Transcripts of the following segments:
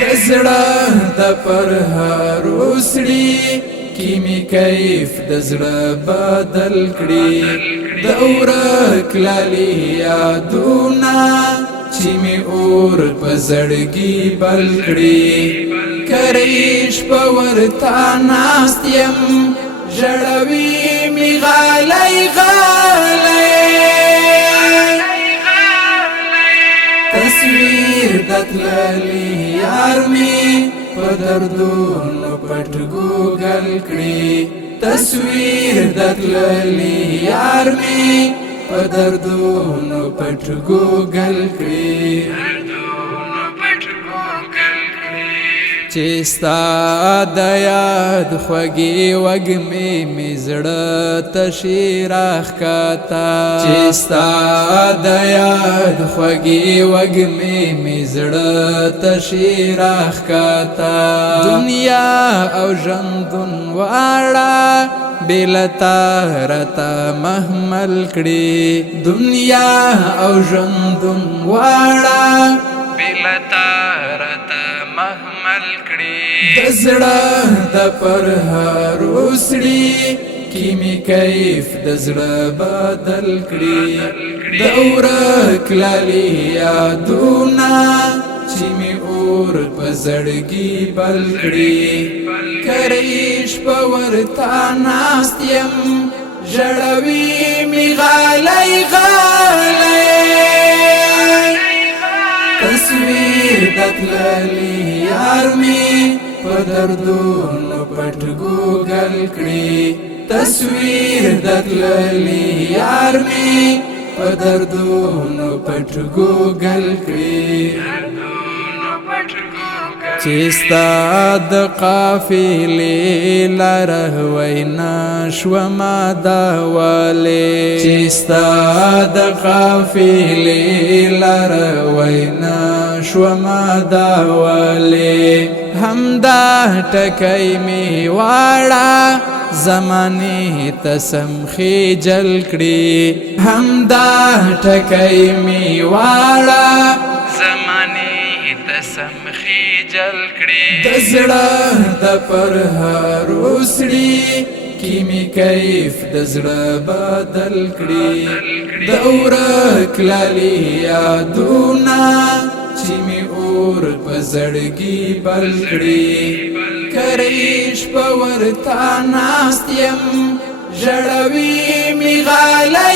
دزړه د پر هروسړي کی می کیف دزړه بدل کړي د اورک لالی یادونه چې می اور په زړګي بل کړي کریش په ورتا ناست یم ژړوي می غالی تصویر دتللی یار می په دردونو پټ ګوګل کړي تصویر دتللی یار می په دردونو پټ ګوګل کړي چې ستا د یاد خوږې وږمې مې زړه تشي راښکاته چې ستا د یاد خوږې وږمې مې زړه تشي راښکاته دنیا او ژوندون واړه بېلتا راته محمل کړي دنیا او ژوندون واړه بېلتا راته محمل کړي د زړه د پر هروسړي کی می کیف د زړه بدل کړي د اورک لالی یادونه چې می اور په زړګي بل کړي کریش په ورتا ناست یم ژړوي می غالی تصویر دتللی یار می په دردونو پټ ګوګل کړي تصویر دتللی یار می په دردونو پټ ګوګل کړي چې ستا د قافلې لاره وینا شوما دا ولې چې ستا د قافلې لاره وینا شوما دا ولې همدا ټکی می واړه زمانې ته سمخې جل کړي همدا ټکی می واړه زمانې ته سمخې جل کړي د زړه د پر هروسړي کی می کیف د زړه بدل کړي د اورک لالی یادونه چې می اور په زړګي بل کړي کریش په ورتا ناست یم ژړوي می غالی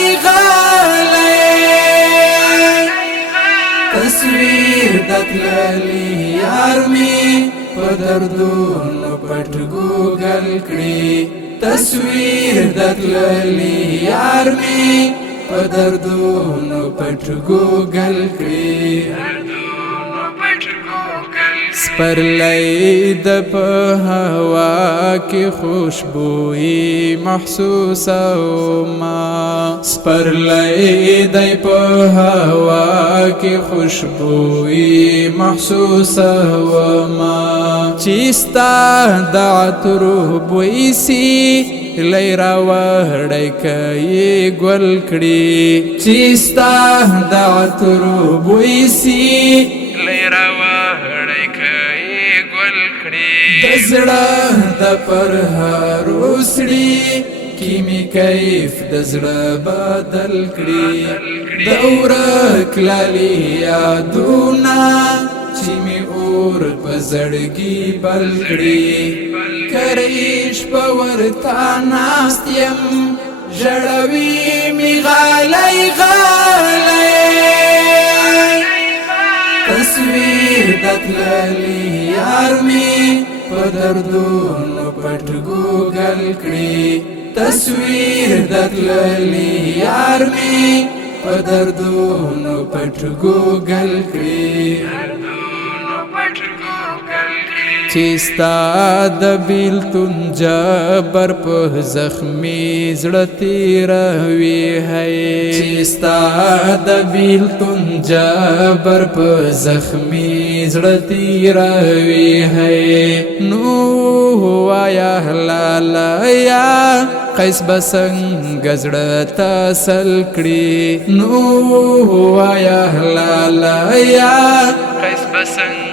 تصویر دتللی یار می په دردونو پټ ګوګل کړي تصویر دتللی یار می په دردونو پټ ګوګل کړي سپرلی د په هوا کې خوشبوئی محسوسه ما سپرلی د په هوا کې خوشبوئی محسوسه ما چې ستا د عطر بوی سي لیرا وړی کوي ګل کړي چې ستا د عطر بوی سي لیرا وړی کوي ګل کړي د زړه د پر هروسړي کی می کیف د زړه بدل کړي د اورک لالی یادونه چې می اور په زړګي بل کړي کریش په ورتا ناست یم ژړوي می غالی تصویر دتللی یار می په دردونو پټ ګوګل کړي تصویر دتللی یار می په دردونو پټ ګوګل کړي چې ستا د بیلتون جبر په زخمی زړه تیروي هی چې ستا د بیلتون جبر په زخمی زړه تیروي هی نو وایا لالا یا قیس بسنګ زړه تسل کړي نو وایا لالا یا قیس بسنګ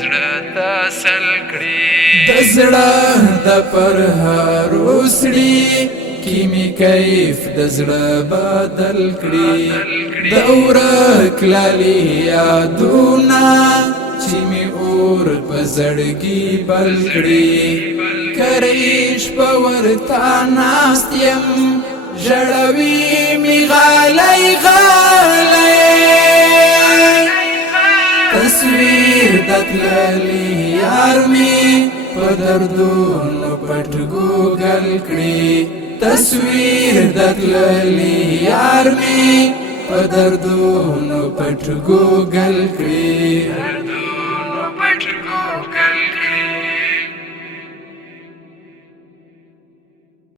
زړه تسل کړي د زړه د پرهارو سړي کی می کیف د زړه بدل کړي د ورک لالي یادونه چې می اور په زړګي بل کړي کریش په ورتا ناست یم ژړوي می غالی غالی تصویر د تللي یار می په دردونو پټ ګوګل کړي تصویر د تللي یار می په دردونو پټ ګوګل کړي